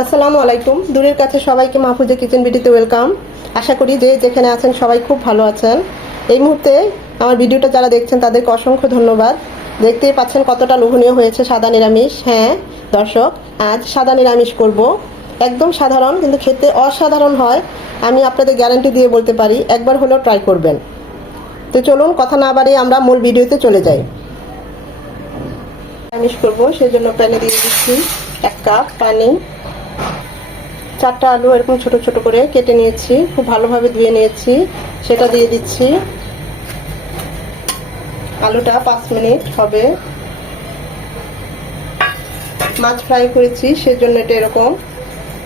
আসসালামু আলাইকুম। দূরের কাছে সবাইকে মাহফুজা কিচেন বিডিতে ওয়েলকাম। আশা করি যে যেখানে আছেন সবাই খুব ভালো আছেন। এই মুহূর্তে আমার ভিডিওটা যারা দেখছেন, তাদেরকে অসংখ্য ধন্যবাদ। দেখতেই পাচ্ছেন কতটা লোভনীয় হয়েছে সাদা নিরামিষ। হ্যাঁ দর্শক, আজ সাদা নিরামিষ করব। একদম সাধারণ, কিন্তু খেতে অসাধারণ হয়। আমি আপনাদের গ্যারান্টি দিয়ে বলতে পারি, একবার হলেও ট্রাই করবেন। তো চলুন, কথা না বাড়িয়ে আমরা মূল ভিডিওতে চলে যাই। নিরামিষ করব সেই জন্য প্যানে দিয়ে দিচ্ছি এক কাপ পানি। চারটা আলু এরকম ছোট ছোট করে কেটে নিয়েছি, খুব ভালোভাবে ধুয়ে নিয়েছি, সেটা দিয়ে দিচ্ছি। আলুটা পাঁচ মিনিট হবে। মাছ ফ্রাই করেছি, সেজন্য এটা এরকম।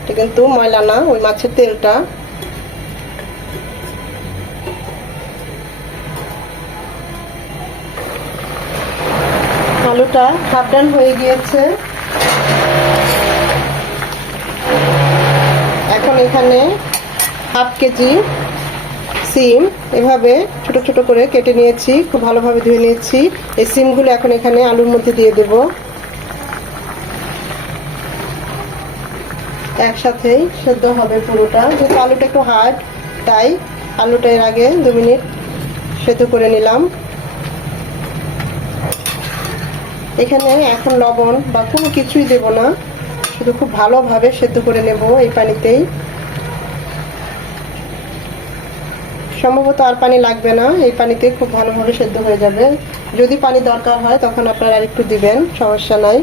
এটা কিন্তু ময়লা না, ওই মাছের তেলটা। আলুটা হাফ ডান হয়ে গিয়েছে। এখন এখানে হাফ কেজি সিম এভাবে ছোট ছোট করে কেটে নিয়েছি, খুব ভালোভাবে ধুয়ে নিয়েছি। এই সিমগুলো এখন এখানে আলুর মধ্যে দিয়ে দেব। একসাথেই সেদ্ধ হবে পুরোটা। যেহেতু আলুটা একটু হার্ড তাই আলুটা এর আগে দু মিনিট সেদ্ধ করে নিলাম। এখানে এখন লবণ বা কোনো কিছুই দেব না। শুধু খুব ভালোভাবে সেদ্ধ করে নেব এই পানিতেই। সম্ভবত আর পানি লাগবে না, এই পানিতে খুব ভালোভাবে সেদ্ধ হয়ে যাবে। যদি পানি দরকার হয়, তখন আপনারা আর একটু দিবেন, সমস্যা নাই।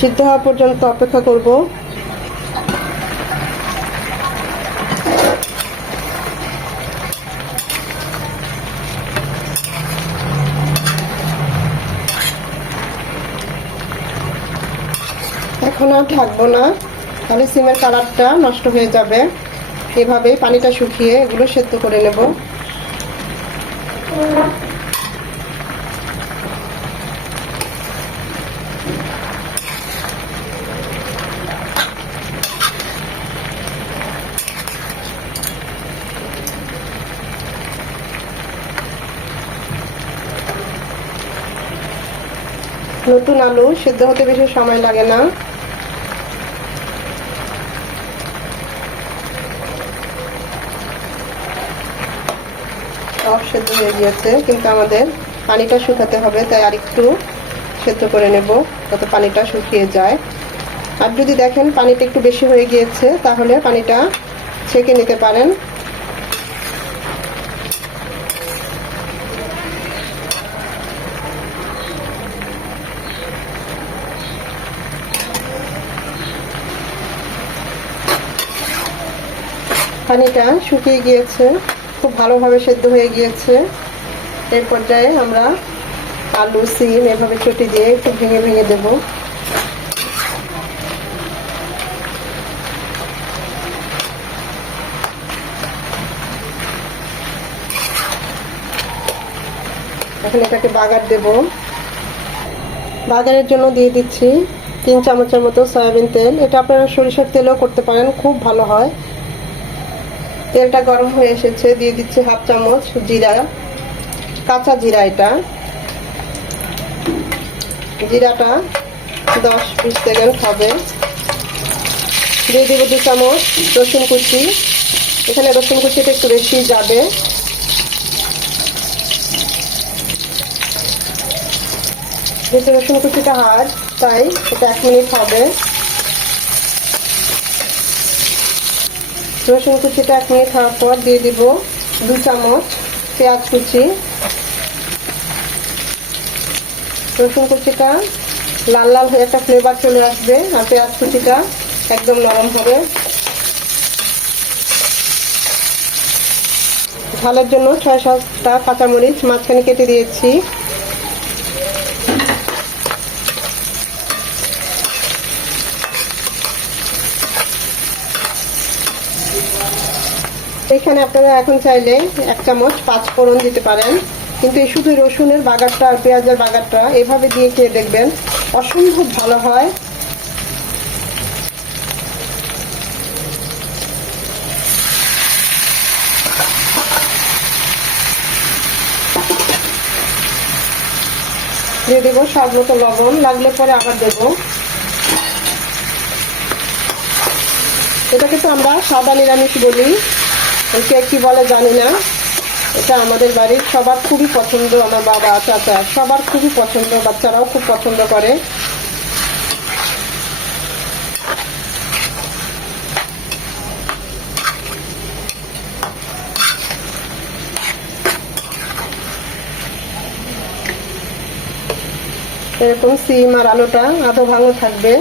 সিদ্ধ হওয়া পর্যন্ত অপেক্ষা করব। এখন আর থাকব না। তাহলে সিমের কালারটা নষ্ট হয়ে যাবে। এভাবে পানিটা শুকিয়ে এগুলো সেদ্ধ করে নেব। নতুন আলু সেদ্ধ হতে বেশি সময় লাগে না। সেদ্ধ হয়ে গিয়েছে, কিন্তু আমাদের পানিটা শুকাতে হবে, তাই আরেকটু সেদ্ধ করে নেব যাতে পানিটা শুকিয়ে যায়। আর যদি দেখেন পানিটা একটু বেশি হয়ে গিয়েছে, তাহলে পানিটা ছেঁকে নিতে পারেন। পানিটা শুকিয়ে গিয়েছে। খুব ভালোভাবে সেদ্ধ হয়ে গিয়েছে। এর পর্যায়ে আমরা আলু, সিম এভাবে চটি দিয়ে একটু ভেঙে ভেঙে দেব। এখন এটাকে বাগার দেব। বাগারের জন্য দিয়ে দিচ্ছি তিন চামচের মতো সয়াবিন তেল। এটা আপনারা সরিষার তেলও করতে পারেন, খুব ভালো হয়। তেলটা গরম হয়ে এসেছে, দিয়ে দিচ্ছি হাফ চামচ জিরা, কাঁচা জিরা এটা। জিরাটা দশ বিশ সেকেন্ড হবে দিয়ে দেবো দু চামচ রসুন কুচি। এখানে রসুন কুচিটা একটু বেশি যাবে। যেহেতু রসুন কুচিটা হার্ড, তাই এটা এক মিনিট হবে। রসুন কুচিটা এক মিনিট হওয়ার পর দিয়ে দিব দু চামচ পেঁয়াজ কুচি। রসুন কুচিটা লাল লাল হয়ে একটা ফ্লেভার চলে আসবে আর পেঁয়াজ কুচিটা একদম নরম হবে। ঝালের জন্য ছয় সাতটা কাঁচামরিচ মাঝখানে কেটে দিয়েছি। এখানে আপনারা এখন চাইলে এক চামচ পাঁচ ফোড়ন দিতে পারেন। কিন্তু এই শুধু রসুনের বাগারটা আর পেঁয়াজের বাগারটা এভাবে দিয়ে খেয়ে দেখবেন অসম্ভব ভালো হয়। দিয়ে দেবো স্বাদ মতো লবণ, লাগলে পরে আবার দেবো। এটাকে তো আমরা সাদা নিরামিষ বলি। কে কি বলে জানি না। এটা আমাদের বাড়ির সবার খুবই পছন্দ, আমার বাবা, চাচা, সবার খুবই পছন্দ, বাচ্চারাও খুব পছন্দ করে। এরকম সিম আর আলুটা আধো ভাঙো থাকবে?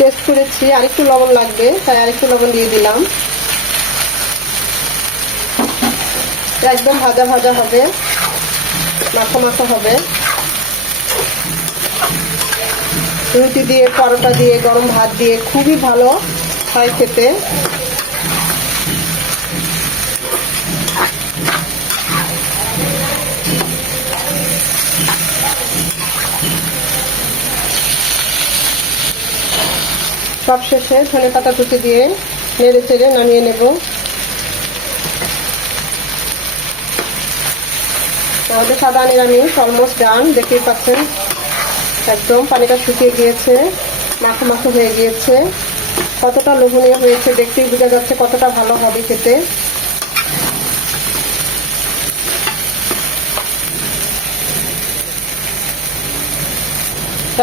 টেস্ট করেছি আর একটু লবণ লাগবে, তাই আর একটু লবণ দিয়ে দিলাম। একদম ভাজা ভাজা হবে, মাখো মাখো হবে। রুটি দিয়ে, পরোটা দিয়ে, গরম ভাত দিয়ে, খুবই ভালো হয় খেতে। সব শেষে ধনে পাতা কুচি দিয়ে নেড়ে চেড়ে নামিয়ে নেব। আমাদের সাদা নিরামিষ অলমোস্ট ডান দেখতেই পাচ্ছেন, একদম পানিটা শুকিয়ে গিয়েছে, মাখো মাখো হয়ে গিয়েছে। কতটা লোভনীয় হয়েছে দেখতেই বোঝা যাচ্ছে কতটা ভালো হবে খেতে।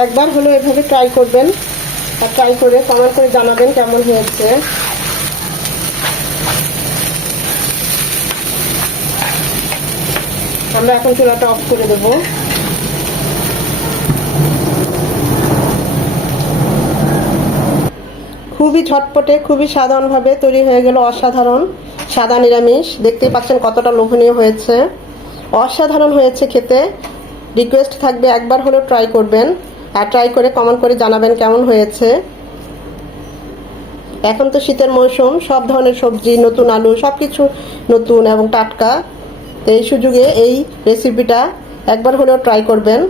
একবার হলো এভাবে ট্রাই করবেন। ট্রাই করে কমেন্ট করে জানাবেন কেমন হয়েছে। আমরা এখন চুলাটা অফ করে দেব। খুবই ঝটপটে খুবই সাধারণভাবে তৈরি হয়ে গেল অসাধারণ সাদা নিরামিষ। দেখতেই পাচ্ছেন কতটা লোভনীয় হয়েছে। অসাধারণ হয়েছে খেতে। রিকোয়েস্ট থাকবে একবার হলেও ট্রাই করবেন। আর ট্রাই করে কমেন্ট করে জানাবেন কেমন হয়েছে। এখন তো শীতের মৌসুম, সব ধরনের সবজি, নতুন আলু সব কিছু নতুন এবং টাটকা। এই সুযোগে এই রেসিপিটা একবার হলেও ট্রাই করবেন।